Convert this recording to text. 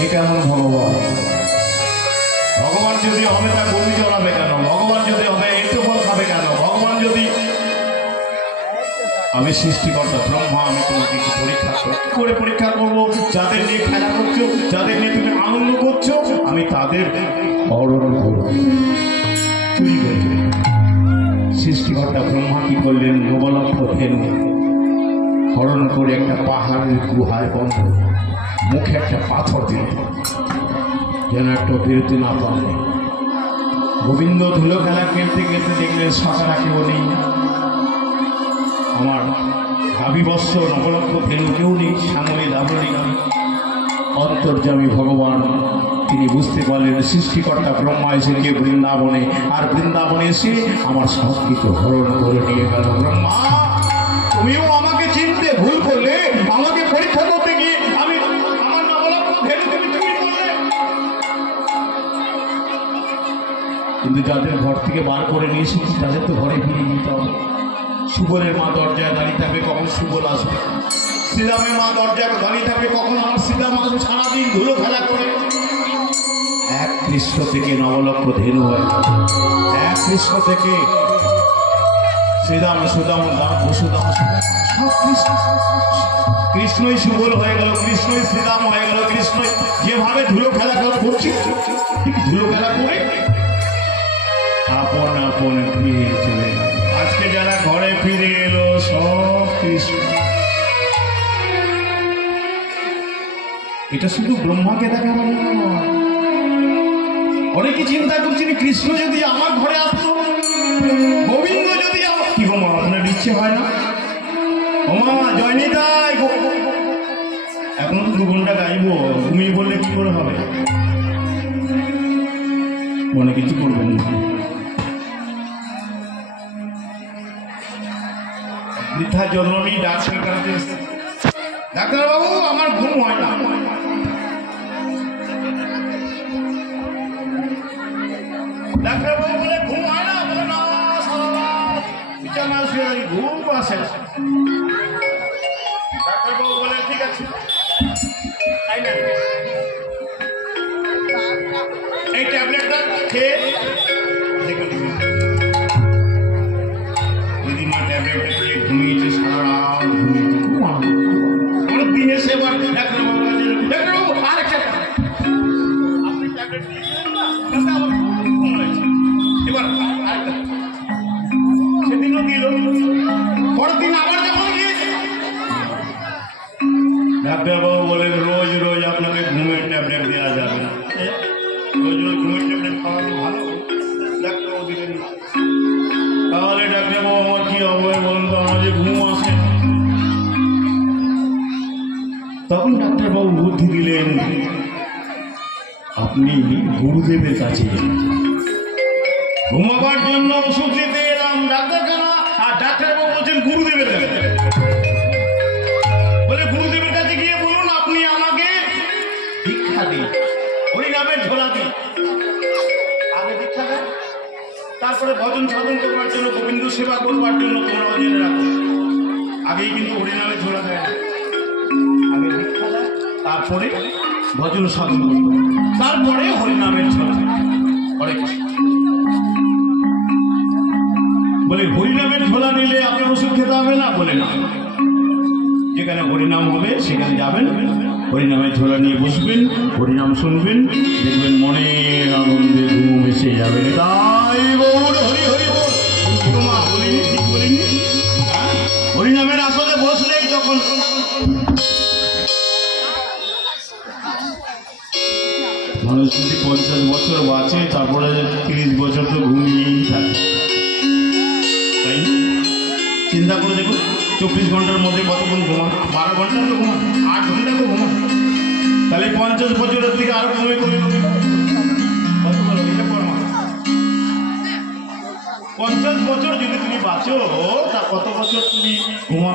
এই কেমন ভগবান? ভগবান যদি হবে তা গরু জড়াবে কেন? ভগবান যদি হবে একটু ফল খাবে কেন? ভগবান যদি আমি সৃষ্টিকর্তা ব্রহ্মা, আমি তোমাকে কি পরীক্ষা করব? কি করে পরীক্ষা করবো? যাদের নিয়ে খেলা করছো, যাদের নিয়ে তুমি আনন্দ করছো, আমি তাদের হরণ করব, চুরি করব। সৃষ্টিকর্তা ব্রহ্মা কি করলেন? নবলক্ষ ধেনু হরণ করে একটা পাহাড়ের গুহায় বন্ধ, মুখে একটা পাথর দিল যেন একটা বিরতি না পাবে। গোবিন্দ ধুলো খেলা খেলতে খেলতে দেখলেন সাঁতারা কেউ নেই, আমার গাভী বস্ত্র নবলক্ষ ধেনু কেউ নেই, শ্যামলী দাবনী গাভী। অন্তর্যামী ভগবান তিনি বুঝতে পারলেন সৃষ্টিকর্তা ব্রহ্মা এসে বৃন্দাবনে, আর বৃন্দাবনে এসে আমার সব কিছু হরণ করে নিয়ে গেল। ব্রহ্মা, তুমিও আমাকে চিনতে ভুল করলে, আমাকে পরীক্ষা করতে গিয়ে আমি আমার নবলক্ষ ধেনু তুমি চুরি করলে। কিন্তু যাদের ঘর থেকে বার করে নিয়ে এসেছি তাদের তো ঘরে ফিরিয়ে দিতে হবে। সুবলের মা দরজায় দাঁড়িয়ে থাকবে, কখন সুবল আসবে? শ্রীরামের মা দরজায় দাঁড়িয়ে থাকবে, কখন আমার শ্রীরাম আসবে? সারাদিন ধুলো খেলা করে। এক কৃষ্ণ থেকে নবলক্ষ ধেনু হয়, এক কৃষ্ণ থেকে শ্রীরাম সুদাম দাম বসুদাম সব কৃষ্ণ। কৃষ্ণই সুবল হয়ে গেল, কৃষ্ণই শ্রীরাম হয়ে গেল, কৃষ্ণই যেভাবে ধুলো খেলা করছি ঠিক ধুলো খেলা করে আপন আপন ফিরে চলে গেল। আজকে যারা ঘরে ফিরে এলো সব কৃষ্ণ। এটা শুধু ব্রহ্মাকে দেখা গেল না, অনেকে চিন্তা করছেন কৃষ্ণ যদি আমার ঘরে আসতো, গোবিন্দ যদি আমার কি গো মা, আপনার ইচ্ছে হয় না? ওমা জয়নিতাই, এখন তো 2 ঘন্টা গাইবো, ঘুমিয়ে বললে কি করে হবে? মনে কিছু করবেন না, বৃদ্ধা জননী ডাক্তার কাছে, ডাক্তারবাবু আমার ঘুম হয় না। ডাক্তারবাবু বলে ঘুম হয় না? বলে না, বিছানা শুয়ে ঘুম আসে। ডাক্তারবাবু বলে ঠিক আছে, তাই না, এই ট্যাবলেটটা খেয়ে দেখে দিবেন। দিদিমা ট্যাবলেটটা খেয়ে ঘুমিয়েছে, সারা রাত ঘুমিয়েছে, খুব আনন্দ। আমার দিনে সেবার ডাক্তারবাবু আছে, ডাক্তারবাবু আরেকটা আপনি ট্যাবলেট দিয়েছিলেন না, আমার খুব ঘুম হয়েছে, এবার আরেকটা সেদিনও দিল। পরের দিন আবার যখন গিয়েছে, ডাক্তারবাবু বলেন রোজ রোজ আপনাকে ঘুমের ট্যাবলেট দেওয়া যাবে না, রোজ রোজ ঘুমের ট্যাবলেট খাওয়ানো ভালো। ডাক্তারবাবু দিলেন না। তাহলে ডাক্তারবাবু আমার কি হবে বলুন তো, আমার যে ঘুম আসে। তখন ডাক্তারবাবু বুদ্ধি দিলেন, আপনি গুরুদেবের কাছে ঘুমাবার জন্য ওষুধ নিতে এলাম ডাক্তারখানা, আর ডাক্তারবাবু বলছেন গুরুদেবের কাছে। বলে গুরুদেবের কাছে গিয়ে বলুন আপনি আমাকে দীক্ষা দিন, হরিনামের ঝোলা দিন। আগে দীক্ষা দেন, তারপরে ভজন সাধন করবার জন্য, গোবিন্দ সেবা করবার জন্য তোমরা জেনে রাখো। আগেই কিন্তু হরিনামের ঝোলা দেয় না, আগে দীক্ষা দেয়, তারপরে ভজন সাধন করবে, তারপরে হরিনামের ঝোলা। হরে কৃষ্ণ। বলে হরিনামের ঝোলা নিলে আপনার ওষুধ খেতে হবে না? বলে না, যেখানে হরিনাম হবে সেখানে যাবেন, হরিনামের ঝোলা নিয়ে বসবেন, হরিনাম শুনবেন, দেখবেন মনে আনন্দে ঘুম এসে যাবে। তাই গৌর হরি হরি বল। বলিনি, ঠিক বলিনি? হরিনামের আসলে বসলেই তখন মানুষ যদি 50 বছর বাঁচে, তারপরে 30 বছর তো ঘুমিয়েই থাকে, তাই চিন্তা করে দেখুন 24 ঘন্টার মধ্যে কতক্ষণ ঘুমান? 12 ঘন্টা তো ঘুমান, 8 ঘন্টা তো ঘুমান, তাহলে 50 বছরের থেকে আরো কমে কমে কত বলো, এটা করো। 50 বছর যদি তুমি বাঁচো, তা কত বছর তুমি ঘুমা?